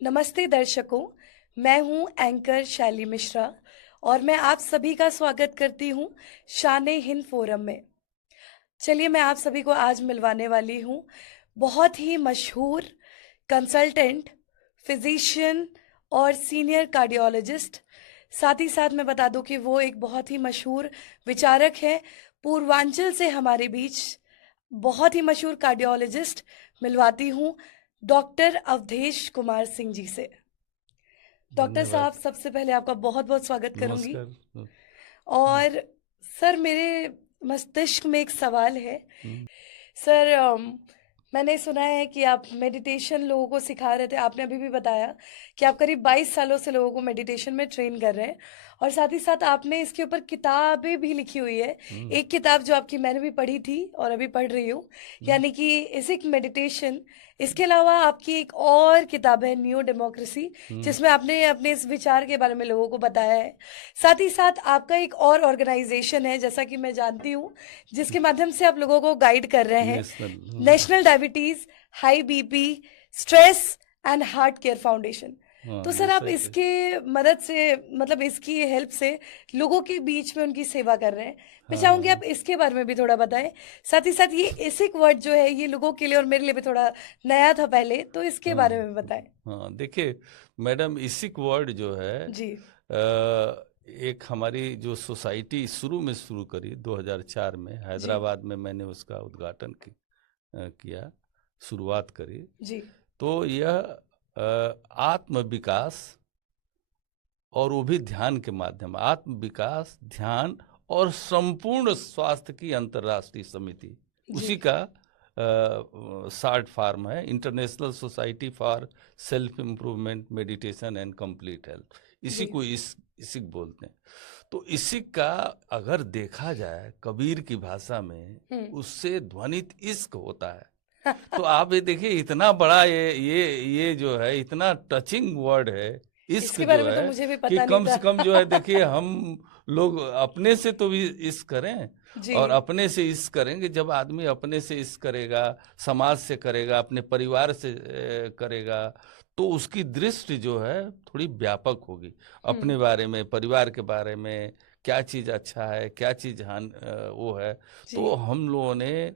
नमस्ते दर्शकों, मैं हूं एंकर शैली मिश्रा और मैं आप सभी का स्वागत करती हूं शान हिंद फोरम में। चलिए मैं आप सभी को आज मिलवाने वाली हूं बहुत ही मशहूर कंसल्टेंट, फिजिशियन और सीनियर कार्डियोलॉजिस्ट। साथ ही साथ मैं बता दूं कि वो एक बहुत ही मशहूर विचारक है। पूर्वांचल से हमारे बीच बहुत ही मशहूर कार्डियोलॉजिस्ट मिलवाती हूं डॉक्टर अवधेश कुमार सिंह जी से। डॉक्टर धन्यवाद। साहब, सबसे पहले आपका बहुत बहुत स्वागत करूंगी। नमस्कार। और सर, मेरे मस्तिष्क में एक सवाल है। हम्म, सर, मैंने सुना है कि आप मेडिटेशन लोगों को सिखा रहे थे। आपने अभी भी बताया कि आप करीब 22 सालों से लोगों को मेडिटेशन में ट्रेन कर रहे हैं और साथ ही साथ आपने इसके ऊपर किताबें भी लिखी हुई है। हम्म, एक किताब जो आपकी मैंने भी पढ़ी थी और अभी पढ़ रही हूँ, हम्म, यानी कि इसिक मेडिटेशन। इसके अलावा आपकी एक और किताब है न्यू डेमोक्रेसी, हम्म, जिसमें आपने अपने इस विचार के बारे में लोगों को बताया है। साथ ही साथ आपका एक और ऑर्गेनाइजेशन है, जैसा कि मैं जानती हूँ, जिसके माध्यम से आप लोगों को गाइड कर रहे हैं। National. National diabetes, high BP, stress and heart care foundation. हाँ, तो सर, आप जैसा कि इसके मदद से, मतलब इसकी हेल्प से लोगों के बीच में उनकी सेवा कर रहे हैं। मैं चाहूंगी हाँ, आप इसके बारे में भी थोड़ा बताएं। साथ ही साथ ये एसिक वर्ड जो है, ये लोगों के लिए और मेरे लिए भी थोड़ा नया था पहले, तो इसके हाँ, बारे में बताएं। हाँ, देखिए मैडम, इसिक वर्ड जो है जी। एक हमारी जो सोसाइटी शुरू में शुरू करी 2004 में जी। हैदराबाद में, मैंने उसका उद्घाटन किया, शुरुआत करी। जी। तो यह आत्म विकास, और वो भी ध्यान के माध्यम, आत्म विकास, ध्यान और संपूर्ण स्वास्थ्य की अंतर्राष्ट्रीय समिति, जी। उसी का शॉर्ट फॉर्म है, international society for self improvement meditation and complete health. इसी जी। को इसी बोलते हैं। तो इसी का अगर देखा जाए कबीर की भाषा में, हम्म। उससे ध्वनित इश्क होता है। तो आप ये देखिए, इतना बड़ा ये जो है, इतना टचिंग वर्ड है, इश्क इसके बारे जो में तो है, मुझे भी कि पता नहीं कम था। से कम जो है, देखिए हम लोग अपने से तो भी इश्क करें। जी। और अपने से इश्क करेंगे, जब आदमी अपने से इश्क करेगा, समाज से करेगा, अपने परिवार से करेगा, तो उसकी दृष्टि जो है थोड़ी व्यापक होगी। हम्म। अपने बारे में, परिवार के बारे में, क्या चीज अच्छा है, क्या चीज वो है। जी। तो हम लोगों ने,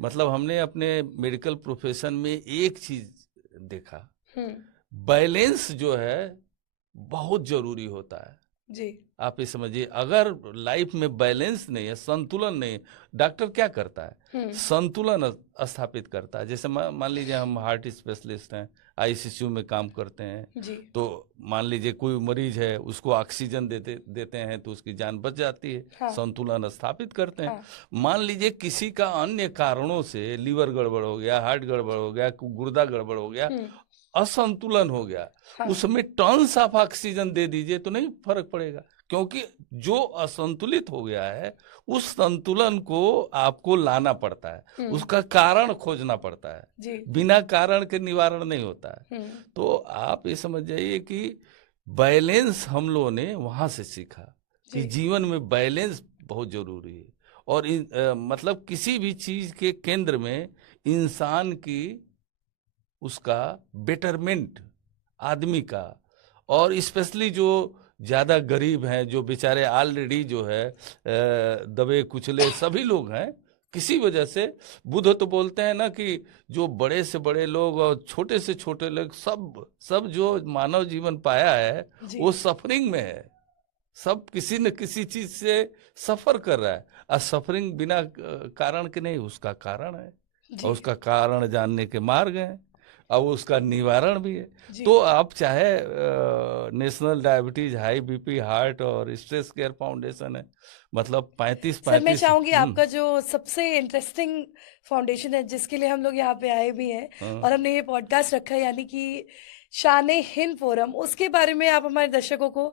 मतलब हमने अपने मेडिकल प्रोफेशन में एक चीज देखा, हम्म। बैलेंस जो है बहुत जरूरी होता है। जी। आप ये समझिए, अगर लाइफ में बैलेंस नहीं है, संतुलन नहीं है, डॉक्टर क्या करता है? हम्म। संतुलन स्थापित करता है। जैसे मान लीजिए हम हार्ट स्पेशलिस्ट हैं, आईसीयू में काम करते हैं। जी। तो मान लीजिए कोई मरीज है, उसको ऑक्सीजन देते देते हैं तो उसकी जान बच जाती है, हाँ। संतुलन स्थापित करते हैं। हाँ। मान लीजिए किसी का अन्य कारणों से लीवर गड़बड़ हो गया, हार्ट गड़बड़ हो गया, गुर्दा गड़बड़ हो गया, हम्म। असंतुलन हो गया, हाँ। उसमें टन्स ऑफ ऑक्सीजन दे दीजिए तो नहीं फर्क पड़ेगा। क्योंकि जो असंतुलित हो गया है, उस संतुलन को आपको लाना पड़ता है, हम्म। उसका कारण खोजना पड़ता है। जी। बिना कारण के निवारण नहीं होता है। हम्म। तो आप ये समझ जाइए कि बैलेंस हम लोगों ने वहां से सीखा, कि जी। जीवन में बैलेंस बहुत जरूरी है। और मतलब किसी भी चीज के केंद्र में इंसान की, उसका बेटरमेंट, आदमी का, और स्पेशली जो ज्यादा गरीब हैं, जो बेचारे ऑलरेडी जो है दबे कुचले सभी लोग हैं किसी वजह से। बुद्ध तो बोलते हैं ना कि जो बड़े से बड़े लोग और छोटे से छोटे लोग, सब सब जो मानव जीवन पाया है, जी। वो सफरिंग में है। सब किसी न किसी चीज से सफर कर रहा है। और सफरिंग बिना कारण के नहीं, उसका कारण है। और जी। उसका कारण जानने के मार्ग हैं, और उसका निवारण भी है। जी। तो आप चाहे national diabetes, high BP, heart और स्ट्रेस केयर फाउंडेशन है, मतलब पैंतीस सर, मैं पैंतीस। चाहूंगी आपका जो सबसे इंटरेस्टिंग फाउंडेशन है, जिसके लिए हम लोग यहाँ पे आए भी हैं हाँ, और हमने ये पॉडकास्ट रखा है, यानी कि शान हिंद फोरम, उसके बारे में आप हमारे दर्शकों को